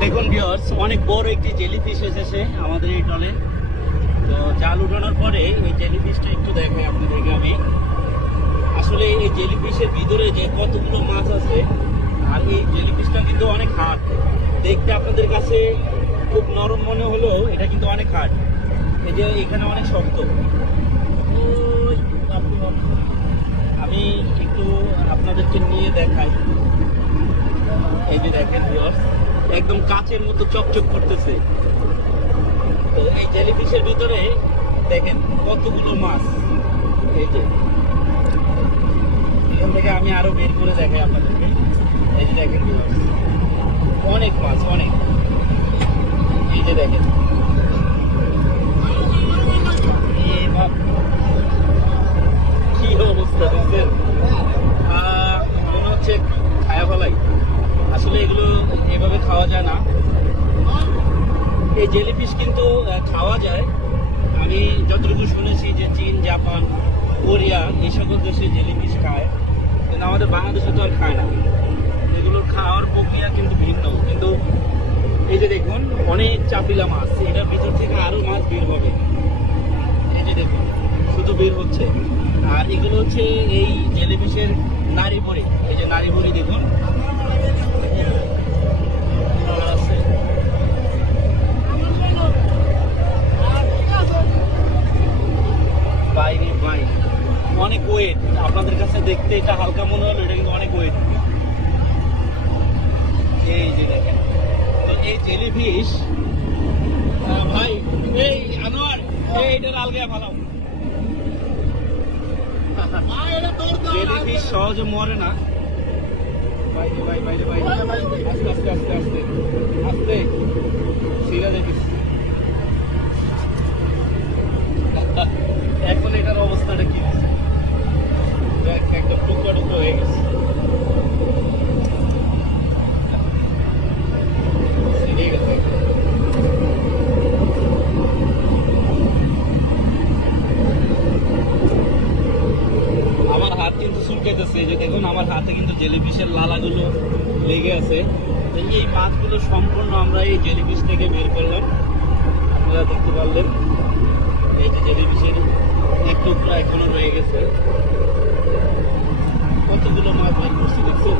দেখুন ভিউয়ার্স, অনেক বড় একটি জেলিফিশ এসেছে আমাদের এই টলে। তো জাল উঠানোর পরে এই জেলিফিশটা একটু দেখাই আপনাদেরকে আমি। আসলে এই জেলিফিশের ভিতরে যে কতগুলো মাছ আছে, আর এই জেলিফিশটা কিন্তু অনেক হার্ড। দেখতে আপনাদের কাছে খুব নরম মনে হলেও এটা কিন্তু অনেক হার্ড। এই যে এখানে অনেক শক্ত। ওই বাপরে বাপ। আমি একটু আপনাদেরকে নিয়ে দেখাই। এই যে দেখেন ভিউয়ার্স, একদম কাচের মতো চকচক করতেছে। তো এই জেলিফিশের ভিতরে দেখেন কতগুলো মাছ। এই যে এখান থেকে আমি আরো বের করে দেখাই আপনাদেরকে। এই যে দেখেন ভিউয়ার্স, অনেক মাছ, অনেক। এই যে দেখেন, কি অবস্থা দেখছেন? মনে হচ্ছে খায়া ফেলাই। আসলে এগুলো এভাবে খাওয়া যায় না। এই জেলিফিশ কিন্তু খাওয়া যায়। আমি যতটুকু শুনেছি যে চীন, জাপান, কোরিয়া এই সকল দেশে জেলিফিশ খায়, কিন্তু আমাদের বাংলাদেশে তো আর খায় না। এগুলোর খাওয়ার প্রক্রিয়া কিন্তু ভিন্ন। কিন্তু এই যে দেখুন, অনেক চাপিলা মাছ, এটার ভিতর থেকে আরো মাছ বের হবে। এই যে দেখুন, শুধু বের হচ্ছে। আর এগুলো হচ্ছে এই জেলিফিশের নাড়ি ভুঁড়ি। এই যে নাড়ি ভুঁড়ি দেখুন আছে। বাইরে বাই অনেক ওয়েট। আপনাদের কাছে দেখতে এটা হালকা মনে হলো, এটা কিন্তু অনেক ওয়েট। এই যে দেখেন, তো এই জেলিফিশ ভাই, এই আনোয়ার, এইটা আলগা ভালো। জেলিফিশ সহজে মরে না। বাইরে ভাই, বাইরে ভাই, আস্তে আস্তে আস্তে আস্তে আস্তে সিরা দেখিস। এখন এটার অবস্থাটা কি হয়েছে দেখ, একদম টুকরো টুকরো হয়ে গেছে। সিরিয়ে গেছে। আমার হাত কিন্তু চুলকাইতেছে। এই যে দেখুন, আমার হাতে কিন্তু জেলিফিশের লালাগুলো লেগে আছে। এই মাছগুলো সম্পূর্ণ আমরা এই জেলিফিশ থেকে বের করলাম, আপনারা দেখতে পারলেন। এই যে জেলিফিশের এক টুকরা এখনো রয়ে গেছে। কতগুলো মাছ বের করছি দেখছেন।